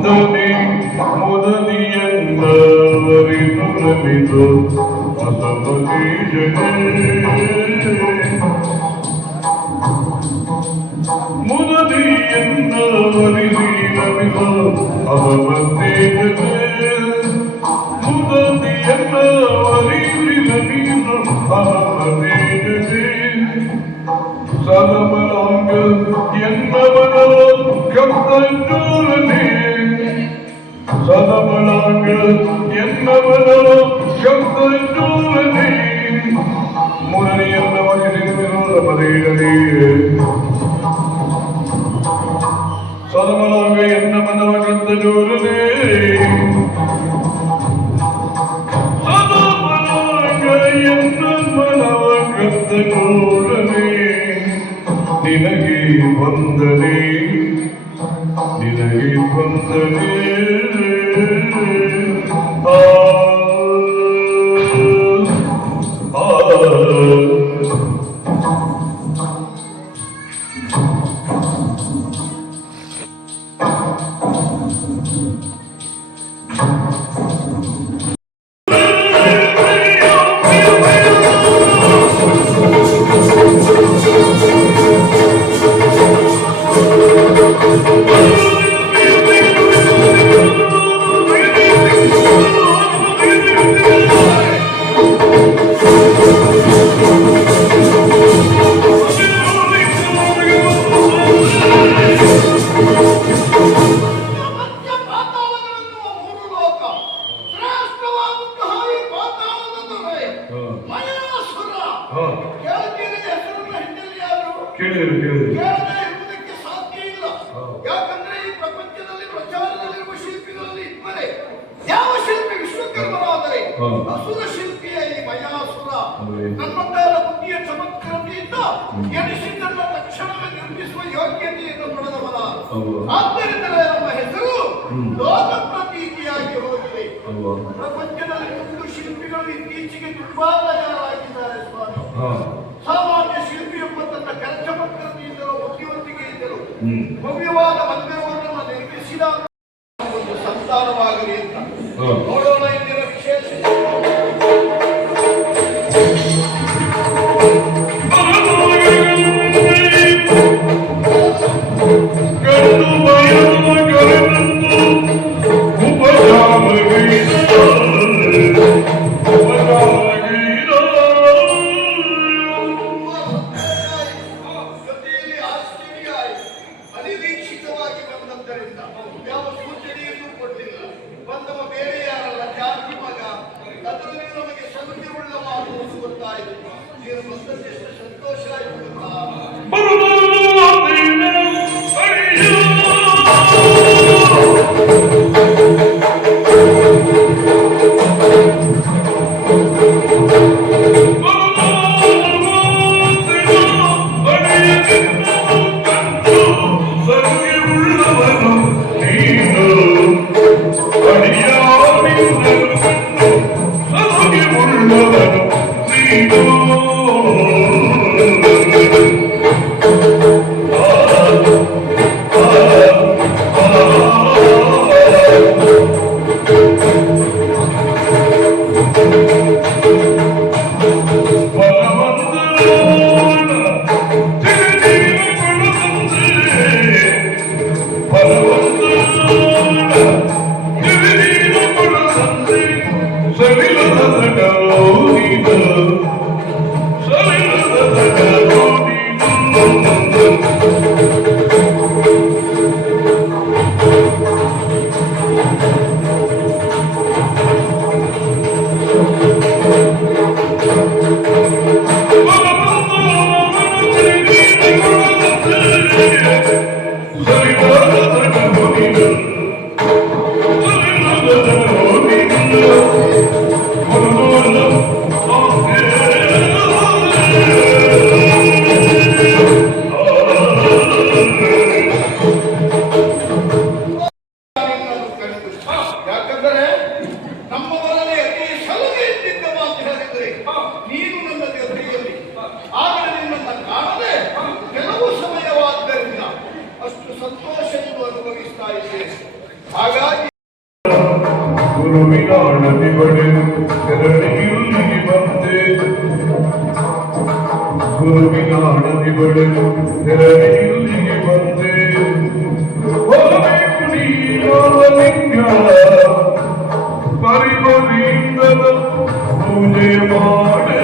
ವಂದನೆ ಮೊದಲಿಯನ್ನವರಿನುರಮಿದು ಮುದದಿಯನ್ನವರಿನಮಿದು ಅವತೇಜತೆ ಮುದದಿಯನ್ನವರಿನಮಿದು ಅವತೇಜತೆ ಸದಬಲಾಂಗ ಎನ್ನವನ ಕರ್ತೂರನೇ ಸದಬಲಾಂಗ ಎನ್ನವನ ಕರ್ತೂರನೇ ಮುರಳಿಯನ್ನವರಿನಮಿರೋರಮದೇಗನೇ ಸದಬಲಾಂಗ ಎನ್ನವನವ ಕರ್ತೂರನೇ ಸದಬಲಾಂಗ ಎನ್ನವನವ ಕರ್ತೂರನೇ ನಿನಗೆ ವಂದನೆ ನಿನಗೆ ವಂದನೆ ಯಾಕಂದ್ರೆ ಈ ಪ್ರಪಂಚದಲ್ಲಿ ಪ್ರಚಾರದಲ್ಲಿರುವ ಶಿಲ್ಪಿಗಳಲ್ಲಿ ಇಬ್ಬರೇ. ಯಾವ ಶಿಲ್ಪಿ ವಿಶ್ವಕರ್ಮನಾದರೆ ಅಸುರ ಶಿಲ್ಪಿಯ ಈ ಮಯಾಸುರ ನನ್ನಂತರ ಬುದ್ಧಿಯ ಚಮತ್ಕಾರತೆಯಿಂದ ಎಣಿಸಿದ್ದನ್ನ ತಕ್ಷಣವೇ ನಿರ್ಮಿಸುವ ಯೋಗ್ಯತೆಯನ್ನು ಪಡೆದವನ. ಆದ್ದರಿಂದಲೇ ನಮ್ಮ ಹೆಸರು ಲೋಕ ಪ್ರತೀತಿಯಾಗಿ ಹೋಗಿದೆ. ಪ್ರಪಂಚದಲ್ಲಿ ಒಂದು ಶಿಲ್ಪಿಗಳು ಇತ್ತೀಚೆಗೆ ತುಂಬಾ ತಯಾರಾಗಿದ್ದಾರೆ ಸ್ವಾಮಿ. ಸಾಮಾನ್ಯ ಶಿಲ್ಪಿಯೊಬ್ಬ ತನ್ನ ಕೆಲಸಮತ್ಕರತೆಯಿಂದಲೂ ಬುದ್ಧಿವಂತಿಕೆಯಿಂದಲೂ ಭವ್ಯವಾದ ಮಂದಿರವನ್ನು ನಿರ್ಮಿಸಿದ ಒಂದು ಸಂತಾನವಾಗಲಿ ಅಂತ ನೋಡೋಣ. ಇಂದಿನ ವಿಶೇಷ ಸಂತೋಷ ಹಾಗಾಗಿ ಗುರುವಿನ ನದಿ ಬಡೆ ತೆರಳಿ ಇಲ್ಲಿಗೆ ಬಂದೆ ಗುರುವಿನ ನದಿ ಬಡೆ ತೆರಳಿ ಇಲ್ಲಿಗೆ ಬಂದೆ ಹೋಗಬೇಕು ನೀಲಿಂಗ ಪರಿಮರಿಯಿಂದಲ ಪೂಜೆ ಮಾಡೆ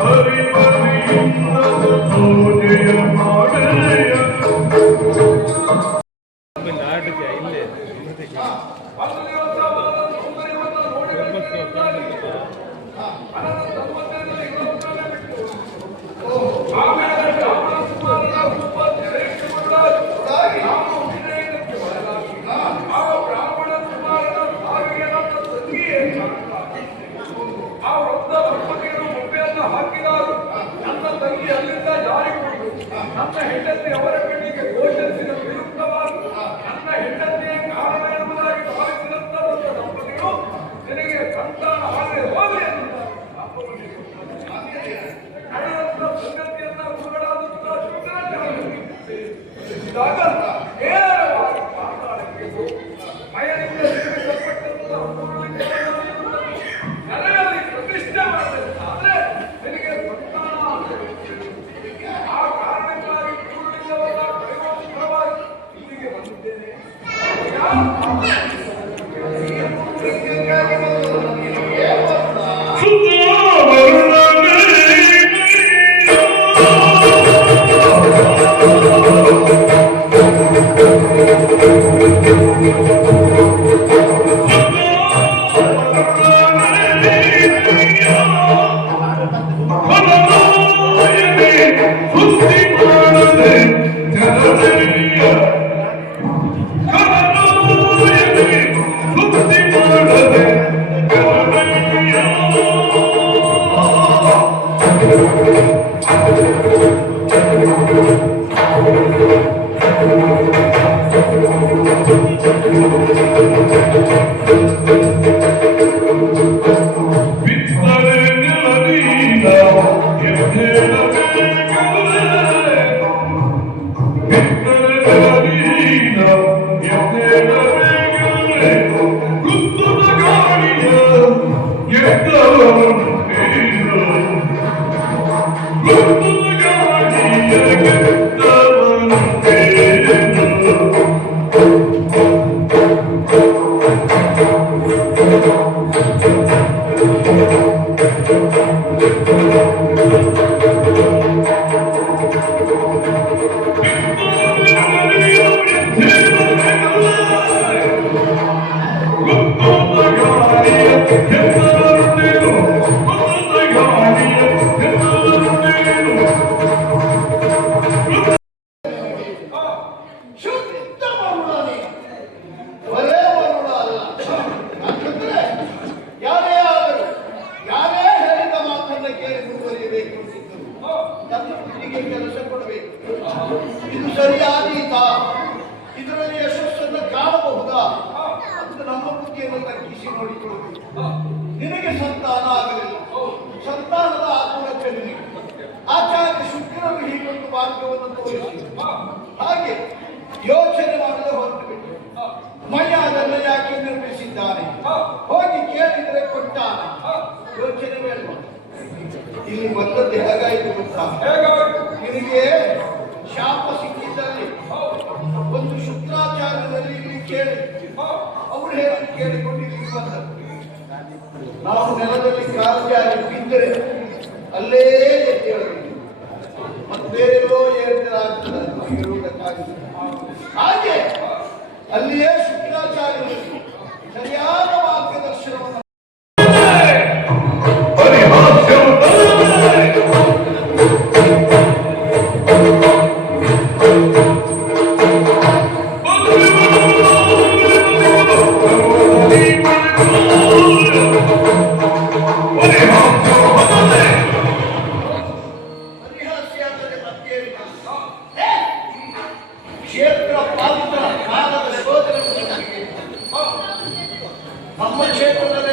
ಪರಿಮರಿಯಿಂದಲ ಪೂಜೆ ಮಾಡೆ ನನ್ನ ಹೆಂಡತಿ ಅವರ ಕಣ್ಣಿಗೆ ಘೋಷಿಸಿದ ವಿರುದ್ಧವಾಗಿ ನನ್ನ ಹೆಂಡತಿಯ ಕಾರಣ ಎನ್ನುವುದಾಗಿ ಭಾವಿಸಿದಂತ ಒಂದು ದಂಪತಿಗಳು ನಿನಗೆ ಸಂತಾನ ಆಗದೆ ಹೋಗಲಿ ನಡೆದಂತ ಸಂಗತಿಯನ್ನ ಗುರುಗಳಾದಂತಹ ಶುಕ್ರಾಚಾರ್ಯರಿದ್ದಾಗ ನೇರವಾಗಿ ಪಾತಾಳಕ್ಕೆ ಮಯದಿಂದ ನಿರ್ಮಿಸಲ್ಪಟ್ಟಂತಹ ನೆಲೆಯಲ್ಲಿ ಪ್ರತಿಷ್ಠೆ ಮಾಡಬೇಕಾದ್ರೆ ನಿನಗೆ ಸಂತಾನ ಆ ಕಾರಣಕ್ಕಾಗಿ ಗುರುಗಳಿಂದವಲ್ಲ ಪರಿವರ್ತಕವಾಗಿ ಇಲ್ಲಿಗೆ ಬಂದಿದ್ದೇನೆ. ಶುದ್ಧ ಮರುಳನೇ ಬರೇ ಮರುಳ ಅಲ್ಲ. ಯಾಕಂದ್ರೆ ಯಾರೇ ಆದರೂ ಯಾರೇ ಹೇಳಿದ ಮಾತನ್ನ ಕೇಳಿ ಮುಂದುವರಿಯಬೇಕು ಅಂತಿದ್ದರು ನನ್ನ ಬುದ್ಧಿಗೆ ಕೆಲಸ ಕೊಡಬೇಕು. ಇದು ಸರಿಯಾದೀತಾ, ಇದರಲ್ಲಿ ಯಶಸ್ಸನ್ನು ಕಾಣಬಹುದಾ ಅಂತ ನಮ್ಮ ಬುದ್ಧಿಯನ್ನು ತಗ್ಗಿಸಿ ನೋಡಿಕೊಳ್ಳಬೇಕು. ನಿನಗೆ ಸಂತಾನ ಆಗಲಿಲ್ಲ, ಸಂತಾನದ ಆತುರತೆ ನಿನಗೆ ಆಚಾರ್ಯ ಶುಕ್ರನು ಹೀಗೊಂದು ಮಾರ್ಗವನ್ನು ತೋರಿಸಿ ಹಾಗೆ ಯೋಚನೆ ಮಾಡಲು ಹೊರಟು ಬಿಟ್ಟು ಮಯ ಅದನ್ನು ಯಾಕೆ ನಿರ್ಮಿಸಿದ್ದಾನೆ, ಹೋಗಿ ಕೇಳಿದರೆ ಕೊಟ್ಟಾನೆ. ಯೋಚನೆ ಬೇಡ. ಇಲ್ಲಿ ಬಂದದ್ದು ಹೇಗಾಯಿತು ಗೊತ್ತಾ? ನಿನಗೆ ಶಾಪ ಸಿಕ್ಕಿದ್ದಲ್ಲಿ ಒಂದು ಶುಕ್ರಾಚಾರ್ಯದಲ್ಲಿ ಇಲ್ಲಿ ಕೇಳಿ ಅವರು ಹೇಳಿ ಕೇಳಿಕೊಂಡು ಇಲ್ಲಿ ಬಂದರು. ನಾವು ನೆಲದಲ್ಲಿ ಕಾಲು ಜಾರಿ ಬಿದ್ದರೆ ಅಲ್ಲೇ ಎದ್ದೇಳಬೇಕು, ಮತ್ತೆ ಬೇರೆಯೋ ಏರುವುದಕ್ಕಾಗಿ ಹಾಗೆ ಅಲ್ಲಿಯೇ ಶುಕ್ರಾಚಾರ್ಯರು ಸರಿಯಾದ ಮಾರ್ಗದರ್ಶನವನ್ನು ಕ್ಷೇತ್ರ ಪಾತ್ರ ಕಾಲದ ಶೋಧನೆ ನಮ್ಮ ಕ್ಷೇತ್ರದಲ್ಲಿ